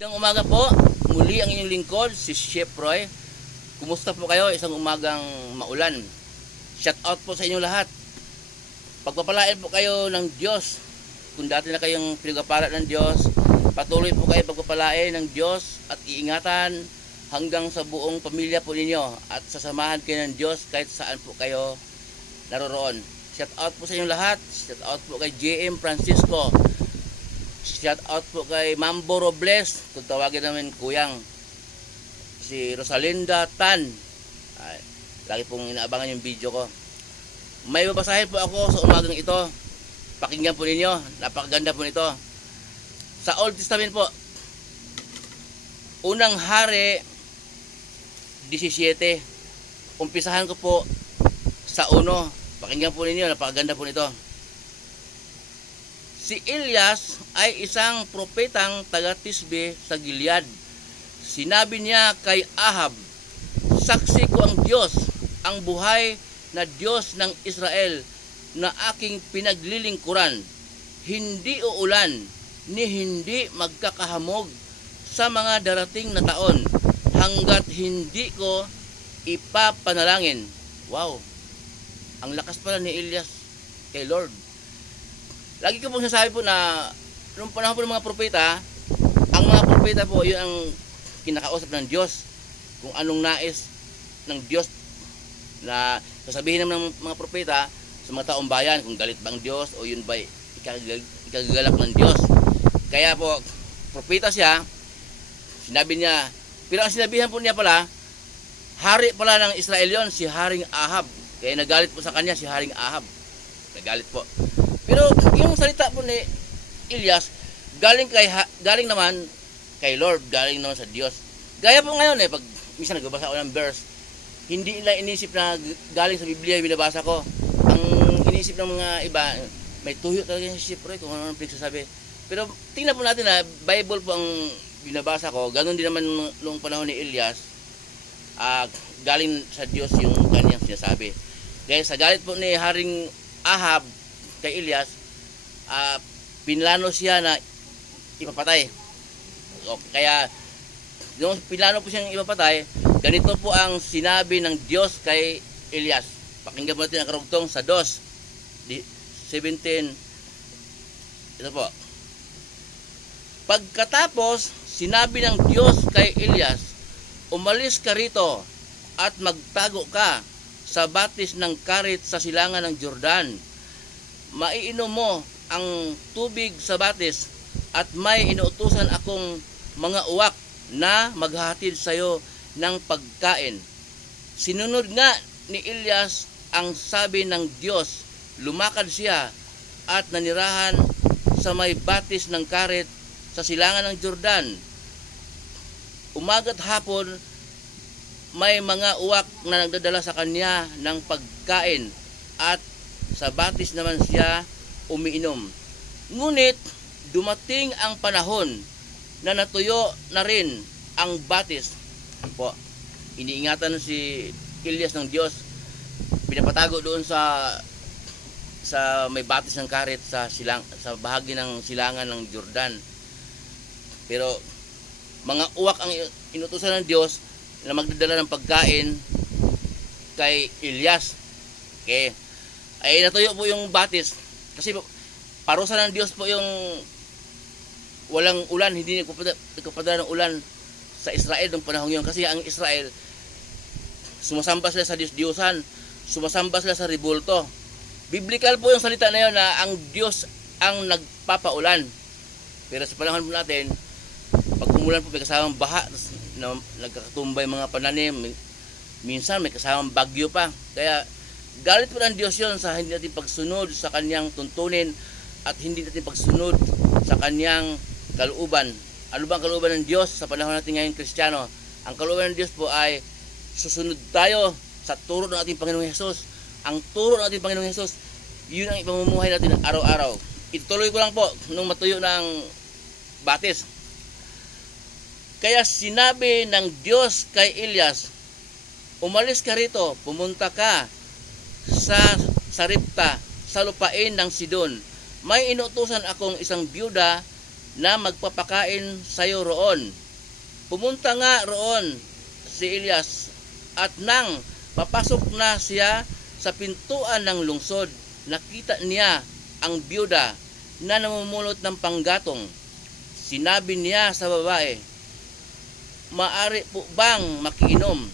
Magandang umaga po, muli ang inyong lingkod, si Chef Roy. Kumusta po kayo? Isang umagang maulan. Shout out po sa inyong lahat. Pagpapalain po kayo ng Diyos. Kung dati na kayong pinagpapala ng Diyos, patuloy po kayo pagpapalain ng Diyos at iingatan hanggang sa buong pamilya po ninyo. At sasamahan kayo ng Diyos kahit saan po kayo naroroon. Shout out po sa inyong lahat. Shout out po kay JM Francisco. Shout out po kay Mambo Robles, kung tawagin namin kuyang. Si Rosalinda Tan. Ay, lagi pong inaabangan yung video ko. May babasahin po ako sa umagang ito. Pakinggan po ninyo. Napakaganda po nito. Sa Old Testament po, Unang Hari 17. Umpisahan ko po sa 1. Pakinggan po ninyo. Napakaganda po nito. Si Elias ay isang propetang taga-Tisbe sa Gilead. Sinabi niya kay Ahab, "Saksi ko ang Diyos, ang buhay na Diyos ng Israel na aking pinaglilingkuran. Hindi uulan ni hindi magkakahamog sa mga darating na taon hanggat hindi ko ipapanalangin." Wow! Ang lakas pala ni Elias kay Lord. Lagi ko pong sasabi po na noong panahon po ng mga propeta, ang mga propeta po, yun ang kinakausap ng Diyos. Kung anong nais ng Diyos na sasabihin ng mga propeta sa mga taong bayan, kung galit ba ang Diyos o yun ba ikagagalak ng Diyos. Kaya po, propeta siya, sinabi niya, pero ang sinabihan po niya pala, hari pala ng Israel yon, si Haring Ahab. Kaya nagalit po sa kanya si Haring Ahab. Nagalit po. Pero yung salita po ni Elias, galing naman kay Lord, galing naman sa Diyos. Gaya po ngayon pag minsan nagbabasa ako ng verse, hindi nila inisip na galing sa Biblia yung binabasa ko. Ang inisip ng mga iba, may tuyo talaga yung Chef Roy kung ano ang pinagsasabi. Pero tingnan po natin na Bible po ang binabasa ko, ganun din naman noong panahon ni Elias, galing sa Diyos yung kanyang sinasabi. Kaya sa galit po ni Haring Ahab kay Elias, pinlano siya na ipapatay. So, kaya nung pinlano po siyang ipapatay, ganito po ang sinabi ng Diyos kay Elias. Pakinggan mo natin ang karugtong sa 2:17. Ito po. Pagkatapos, sinabi ng Diyos kay Elias, "Umalis ka rito at magtago ka sa batis ng Karit sa silangan ng Jordan. Maiinom mo ang tubig sa batis at may inuutusan akong mga uwak na maghahatid sa iyo ng pagkain." Sinunod nga ni Elias ang sabi ng Diyos. Lumakad siya at nanirahan sa may batis ng Karit sa silangan ng Jordan. Umaga't hapon, may mga uwak na nagdadala sa kanya ng pagkain at sa batis naman siya umiinom. Ngunit dumating ang panahon na natuyo na rin ang batis. Po, iniingatan si Elias ng Diyos. Pinapatago doon sa may batis ng Karit sa bahagi ng silangan ng Jordan. Pero mga uwak ang inutusan ng Diyos na magdadala ng pagkain kay Elias. Okay. Ay natuyo po yung batis kasi parusa ng Diyos po yung walang ulan, hindi nagpapadala ng ulan sa Israel ng panahon yun, kasi ang Israel sumasamba sila sa Diyos-Diyosan, sumasamba sila sa rebulto. Biblical po yung salita na yun na ang Diyos ang nagpapaulan. Pero sa panahon po natin, pag umulan po may kasamang baha na nagkakatumbay mga pananim, minsan may kasamang bagyo pa. Kaya galit po ng Diyos yun sa hindi natin pagsunod sa kanyang tuntunin at hindi natin pagsunod sa kanyang kalooban. Ano ba ang kalooban ng Diyos sa panahon natin ngayon Kristiyano? Ang kalooban ng Diyos po ay susunod tayo sa turo ng ating Panginoong Hesus. Ang turo ng ating Panginoong Hesus, yun ang ipamumuhay natin araw-araw. Ituloy ko lang po nung matuyo ng batis. Kaya sinabi ng Diyos kay Elias, "Umalis ka rito, pumunta ka sa Saripta, sa lupain ng Sidon. May inutusan akong isang byuda na magpapakain sayo roon. Pumunta nga roon si Elias, at nang papasok na siya sa pintuan ng lungsod, nakita niya ang byuda na namumulot ng panggatong. Sinabi niya sa babae, "Maari po bang makiinom?"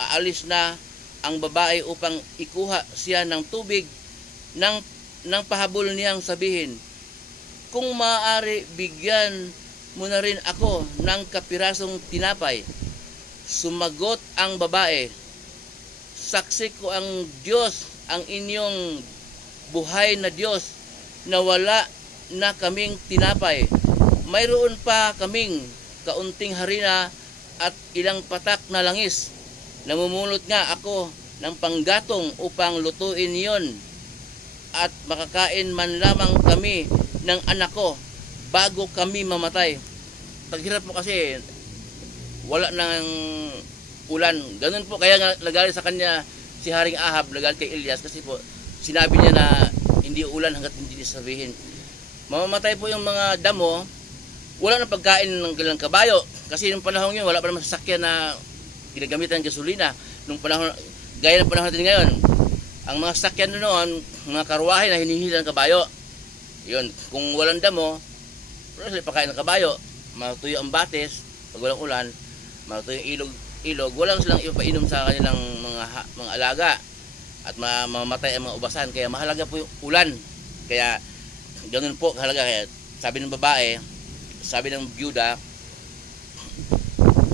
Aalis na ang babae upang ikuha siya ng tubig, nang pahabol niyang sabihin, "Kung maaari, bigyan mo na rin ako ng kapirasong tinapay." Sumagot ang babae, "Saksi ko ang Diyos, ang inyong buhay na Diyos, na wala na kaming tinapay. Mayroon pa kaming kaunting harina at ilang patak na langis. Namumulot nga ako ng panggatong upang lutuin yon, at makakain man lamang kami ng anak ko bago kami mamatay." Paghirap mo kasi wala nang ulan. Ganun po, kaya nagalit sa kanya si Haring Ahab, nagalit kay Elias kasi po sinabi niya na hindi ulan hanggat hindi niya sabihin. Mamamatay po yung mga damo, wala na pagkain ng kanilang kabayo. Kasi nung panahon yun, wala pa naman sasakyan na ginagamitan ng gasolina. Nung panahon, gaya ng panahon natin ngayon, ang mga sasakyan noon, mga karwahe na hinihila ng kabayo. Yun, kung walang damo, wala sila pagkain ng kabayo. Matuyo ang batis, pag walang ulan, matuyo yung ilog, walang silang ipainom sa kanilang mga alaga, at mamamatay ang mga ubasan. Kaya mahalaga po yung ulan. Kaya ganun po kahalaga. Kaya sabi ng babae, sabi ng byuda,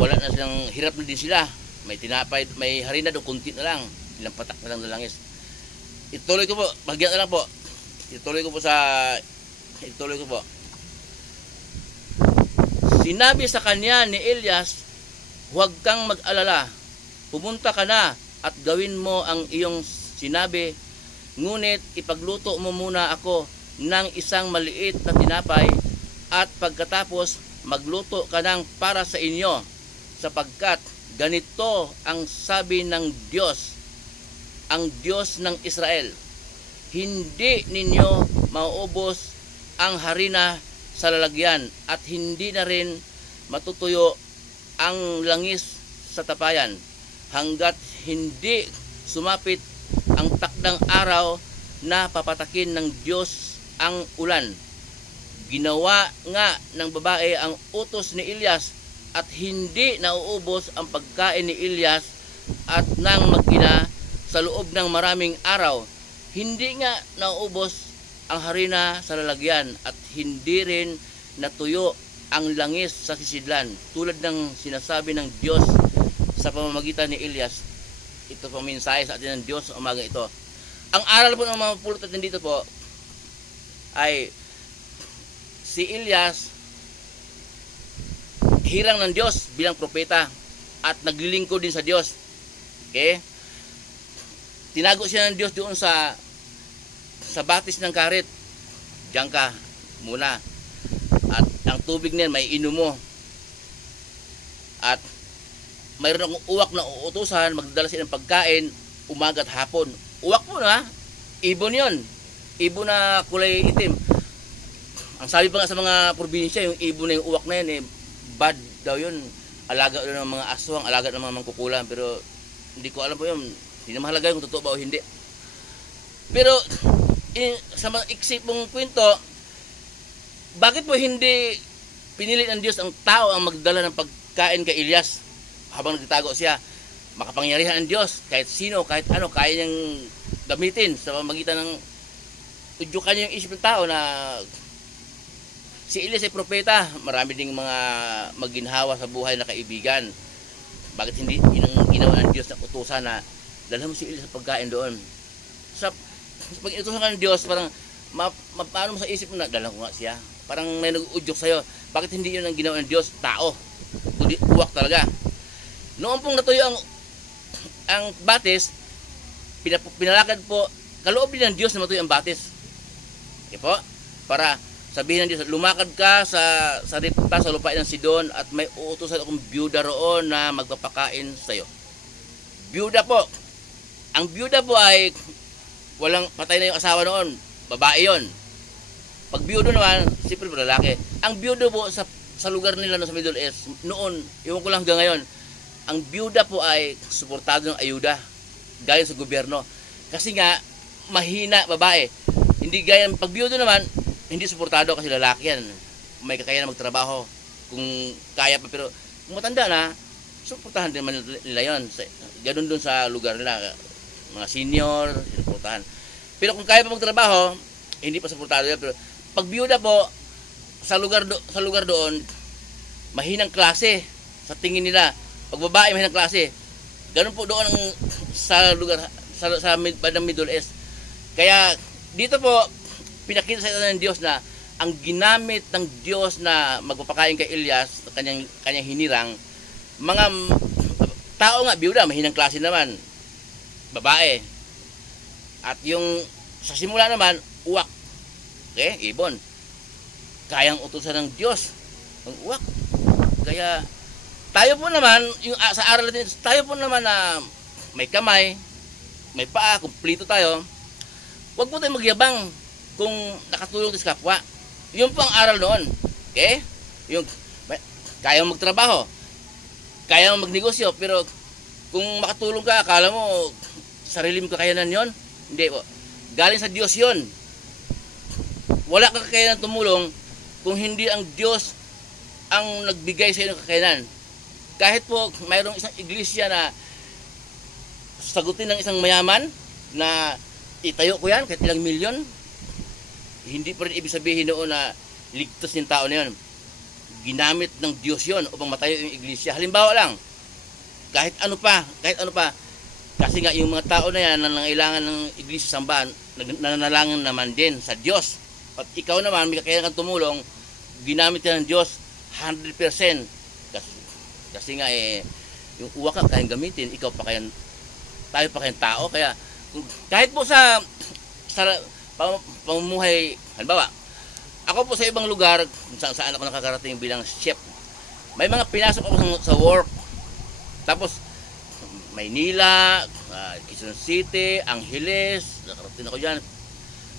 wala na silang, hirap na din sila. May tinapay, may harina doon, kunti na lang, ilang patak na lang na langis. Ituloy ko po, bagyan na lang po. Ituloy ko po. Sinabi sa kanya ni Elias, "Huwag kang mag-alala. Pumunta ka na at gawin mo ang iyong sinabi. Ngunit ipagluto mo muna ako ng isang maliit na tinapay, at pagkatapos magluto ka ng para sa inyo, sapagkat ganito ang sabi ng Diyos, ang Diyos ng Israel. Hindi ninyo mauubos ang harina sa lalagyan, at hindi na rin matutuyo ang langis sa tapayan, hanggat hindi sumapit ang takdang araw na papatakin ng Diyos ang ulan." Ginawa nga ng babae ang utos ni Elias, at hindi nauubos ang pagkain ni Elias at ng mag-ina sa loob ng maraming araw. Hindi nga nauubos ang harina sa lalagyan, at hindi rin natuyo ang langis sa sisidlan, tulad ng sinasabi ng Diyos sa pamamagitan ni Elias. Ito po mensahe sa atin ng Diyos sa umaga ito. Ang aral po ng mga pulot natin dito po ay si Elias hirang ng Diyos bilang propeta at naglilingkod din sa Diyos. Okay? Tinago siya ng Diyos doon sa batis ng karit. Diyan ka muna, at ang tubig niyan may inom mo. At mayroon akong uwak na uutusan, magdadala siya ng pagkain umaga at hapon. Uwak po na, ibon yon, ibon na kulay itim. Ang sabi pa nga sa mga probinsya, yung ibon na yung uwak na yan, bad daw yun. Alaga daw ng mga aswang, alaga ng mga mangkukulam. Pero hindi ko alam po yun, hindi na mahalaga kung totoo ba o hindi. Pero sa mga iksip mong kwento, bakit po hindi pinili ng Diyos ang tao ang magdala ng pagkain kay Elias habang nagtago siya? Makapangyarihan ang Diyos, kahit sino, kahit ano, kaya niyang gamitin sa pamagitan ng udyukan niya yung isip ng tao. Na si Elias ay propeta, marami ding mga maginhawa sa buhay na kaibigan. Bakit hindi inang ginawa ng Diyos na utusan na dalhan mo si Elias sa pagkain doon? Pag inutusan ka ng Diyos, parang paano mo sa isip mo na dalhan ko nga siya? Parang may nag-udyok sa'yo. Bakit hindi yun ang ginawa ng Diyos? Tao, kundi uwak talaga. Noong pong natuyo ang batis, pinalakad po, kaloob din ng Diyos na matuyo ang batis. Okay po? Para sabihin ng Diyos, lumakad ka sa Ripta, sa lupain ng Sidon, at may uutusan akong byuda roon na magpapakain sa'yo. Byuda po. Ang byuda po ay walang, patay na yung asawa noon, babae yon. Pag biyudo naman, siyempre lalaki. Ang biyudo po sa lugar nila no, sa Middle East, noon, iwan ko lang hanggang ngayon, ang biyuda po ay suportado ng ayuda galing sa gobyerno. Kasi nga, mahina babae. Hindi gaya, pag biyudo naman, hindi suportado kasi lalaki yan. May kakayanan magtrabaho kung kaya pa, pero kung matanda na, suportahan din naman nila yun. Ganun dun sa lugar nila, mga senior, suportahan. Pero kung kaya pa magtrabaho, hindi pa suportado yan. Pero pag biyuda po, sa lugar doon, mahinang klase sa tingin nila. Pag babae, mahinang klase. Ganun po doon sa lugar, sa bandang Middle East. Kaya dito po, pinakita sa ng Diyos na ang ginamit ng Diyos na magpapakain kay Elias, kanyang hinirang, mga tao nga, biyuda, mahinang klase naman, babae. At yung sa simula naman, uwak. Okay, ibon. Kayang utusan ng Diyos ang uwak. Kaya tayo po naman, yung sa aral natin, tayo po naman na may kamay, may paa, kumpleto tayo. Huwag po tayong magyabang kung nakatulong tayo sa kapwa. Yun po ang aral noon. Okay? Yung kayang magtrabaho, kayang magnegosyo, pero kung makatulong ka, akala mo sarili mo kakayanan yon? Hindi po. Galing sa Diyos yon. Wala kang kakayanan tumulong kung hindi ang Diyos ang nagbigay sa iyo ng kakayanan. Kahit po mayroong isang iglesia na sagutin ng isang mayaman na itayo ko yan kahit ilang milyon, hindi pa rin ibig sabihin noon na ligtas yung tao na yun. Ginamit ng Diyos yon upang matayo yung iglesia. Halimbawa lang, kahit ano pa, kasi nga yung mga tao na yan na nangailangan ng iglesia sambahan, nananalangin naman din sa Diyos. At ikaw naman, may kakayanan kang tumulong, ginamit yan ng Diyos 100%. Kasi nga yung uwak ka kayang gamitin, ikaw pa kayang, tayo pa kayang tao. Kaya kahit po sa pamumuhay, halimbawa, ako po sa ibang lugar, saan ako nakakarating bilang chef, may mga pinasok ako sa work. Tapos, Maynila, Quezon City, Angeles, nakarating ako dyan,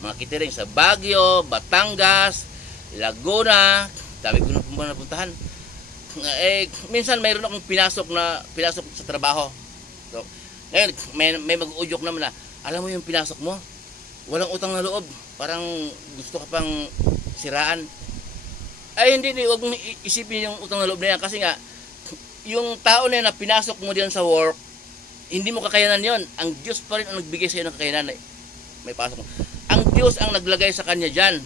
mga catering sa Baguio, Batangas, Laguna, dami ko na napuntahan. Minsan mayroon akong pinasok sa trabaho. So, ngayon, may mag-udyok naman na, alam mo yung pinasok mo, walang utang na loob, parang gusto ka pang siraan. Ay hindi, huwag mong isipin yung utang na loob na yan, kasi nga, yung tao na yan na pinasok mo diyan sa work, hindi mo kakayanan yon. Ang Diyos pa rin ang nagbigay sa iyo ng kakayanan. May pasok mo. Ang Diyos ang naglagay sa kanya dyan.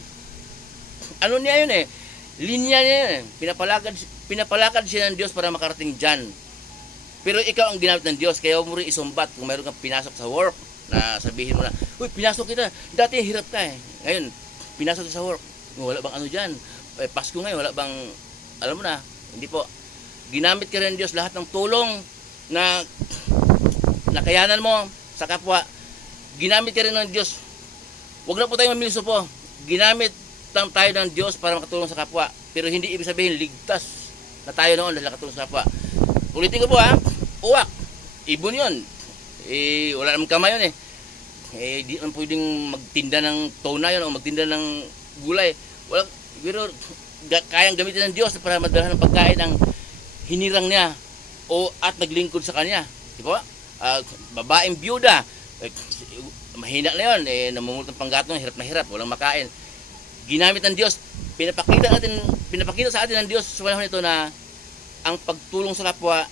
Ano niya yun linya niya yun pinapalakad siya ng Diyos para makarating dyan. Pero ikaw ang ginamit ng Diyos, kaya huwag mo rin isumbat kung mayroon kang pinasok sa work na sabihin mo na, uy, pinasok kita, dati hirap ka ngayon, pinasok sa work, wala bang ano dyan, Pasko ngayon, wala bang, alam mo na, hindi po, ginamit ka rin ng Diyos lahat ng tulong na nakayanan mo sa kapwa, ginamit ka rin ng Diyos. Huwag na po tayong mamiliso po, ginamit lang tayo ng Diyos para makatulong sa kapwa, pero hindi ibig sabihin ligtas na tayo noon dahil nakatulong sa kapwa. Ulitin ko po uwak, ibon yun, wala namang kamay yun di naman pwedeng magtinda ng tuna yun o magtinda ng gulay. Wala, pero kayang gamitin ng Diyos para madalhan ng pagkain ng hinirang niya at naglingkod sa kanya. Diba? Babaeng byuda, mahina na yun, namumulot ng panggatong, hirap na hirap, walang makain. Ginamit ng Diyos, pinapakita sa atin ng Diyos sa panahon ito na ang pagtulong sa kapwa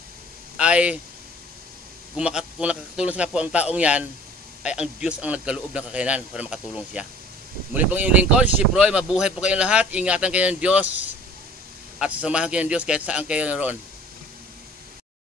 ay kung nakakatulong sa kapwa ang taong yan, ay ang Diyos ang nagkaloob ng kakayanan para makatulong siya. Muli pong inyong lingkod, si Roy, mabuhay po kayong lahat, ingatan kayo ng Diyos at sasamahan kayo ng Diyos kahit saan kayo naroon.